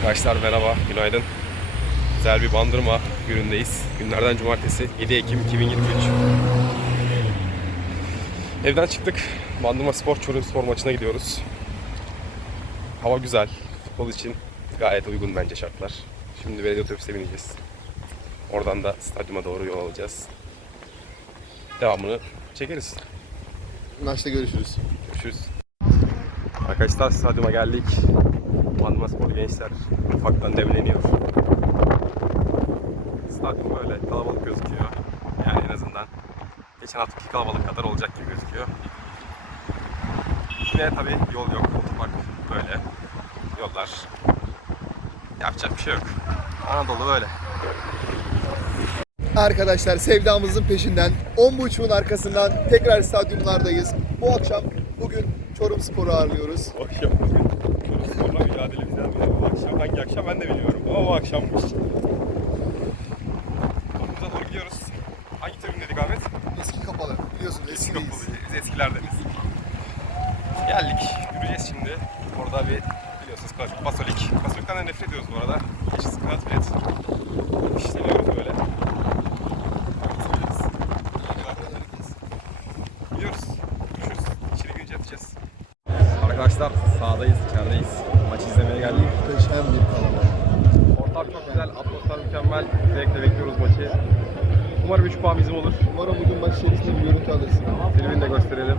Arkadaşlar merhaba, günaydın. Güzel bir bandırma günündeyiz. Günlerden cumartesi 7 Ekim 2023. Evden çıktık. Bandırma Spor Çorum Spor maçına gidiyoruz. Hava güzel. Futbol için gayet uygun bence şartlar. Şimdi belediye otobüse bineceğiz. Oradan da stadyuma doğru yol alacağız. Devamını çekeriz. Maçta görüşürüz. Görüşürüz. Arkadaşlar stadyuma geldik. Bandırma Spor gençler ufaktan demleniyor. Stadyum böyle kalabalık gözüküyor. Yani en azından geçen haftaki kalabalık kadar olacak gibi gözüküyor. Yine tabii yol yok. Otopark böyle. Yollar. Yapacak bir şey yok. Anadolu böyle. Arkadaşlar sevdamızın peşinden 10.30'un arkasından tekrar stadyumlardayız. Bu akşam bugün Çorum Spor'u ağırlıyoruz. Bu akşam bugün Çorum Spor'la mücadelemizden biri. Bu akşam hangi akşam ben de bilmiyorum ama bu akşammış. Konumuza doğru gidiyoruz. Hangi tribün dedik Ahmet? Eski kapalı biliyorsunuz Eski kapalı. Biz eskilerdeniz. Geldik. Yürüyeceğiz şimdi. Orada bir biliyorsunuz klasik basolik. Basolikten de nefret ediyoruz bu arada. Hiç sıkıntı et. İşleniyoruz böyle. Gidiyoruz. Görüşürüz. İçeri girince atacağız. Arkadaşlar sahadayız, içerideyiz. Maçı izlemeye geldik. Muhteşem bir kalabalık. Ortam çok güzel, atmosfer mükemmel. Zevkle bekliyoruz maçı. Umarım 3 puan bizim olur. Umarım bugün maç içerisinde bir görüntü alırsın. Tribünü de gösterelim.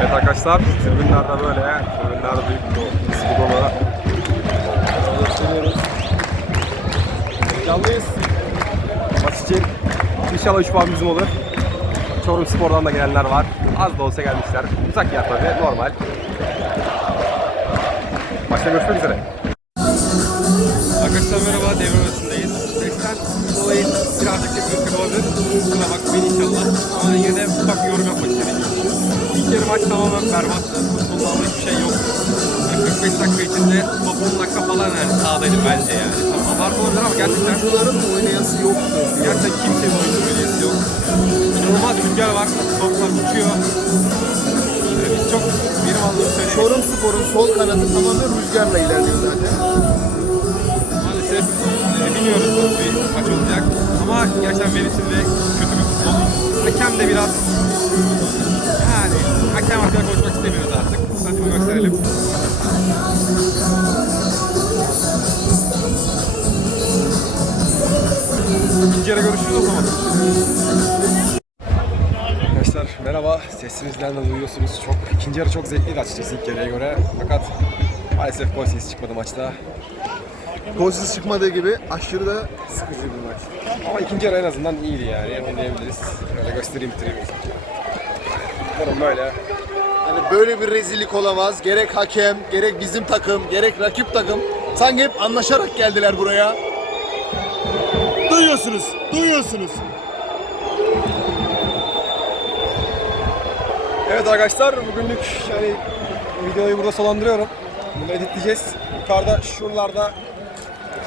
Evet arkadaşlar, tribünlerde böyle. Tribünler büyük dolu, sıkı dolu. Gösteriyoruz. Canlıyız. Maç için inşallah 3 puan bizim olur. Çorum Spor'dan da gelenler var. Az da olsa gelmişler. Uzak yer tabii, normal. Maçta görüşmek üzere. Arkadaşlar merhaba, devre arasındayız. Sesler dolayı birazcık teknik olabilir. Kusura bakmayın inşallah. Ama yine de ufak bir yorum yapmak istedim. İlk yarı maç tamamen berbattı. Futbolda ama hiçbir şey yok. Yani 45 dakika içinde top 10 dakika falan yani sahadaydı bence yani. Tamam abartı olabilir ama gerçekten Oyuncuların oynayası yoktu. Gerçekten kimsenin Uçuyor. Ee, Biz çok benim anladığım söyleyelim. Çorum Spor'un sol kanadı tamamen rüzgarla ilerliyor zaten. Maalesef e, bilmiyoruz nasıl bir maç olacak. Ama gerçekten ve kötü bir futbol. Hakem de biraz yani hakem hakkında konuşmak istemiyoruz artık. Hadi bir gösterelim. İkinci yarı görüşürüz o zaman. Merhaba. Sesimizden de duyuyorsunuz. Çok ikinci yarı çok zevkliydi açıkçası ilk yarıya göre. Fakat maalesef gol sayısı çıkmadı maçta. Golsüz çıkmadığı gibi aşırı da sıkıcı bir maç. Ama ikinci yarı en azından iyiydi yani. Emin diyebiliriz. Böyle göstereyim bitireyim. Durum böyle. Hani böyle bir rezillik olamaz. Gerek hakem, gerek bizim takım, gerek rakip takım. Sanki hep anlaşarak geldiler buraya. Duyuyorsunuz, duyuyorsunuz. Evet arkadaşlar bugünlük yani videoyu burada sonlandırıyorum. Bunu editleyeceğiz. Yukarıda şuralarda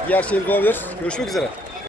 diğer şeyimiz olabilir. Görüşmek üzere.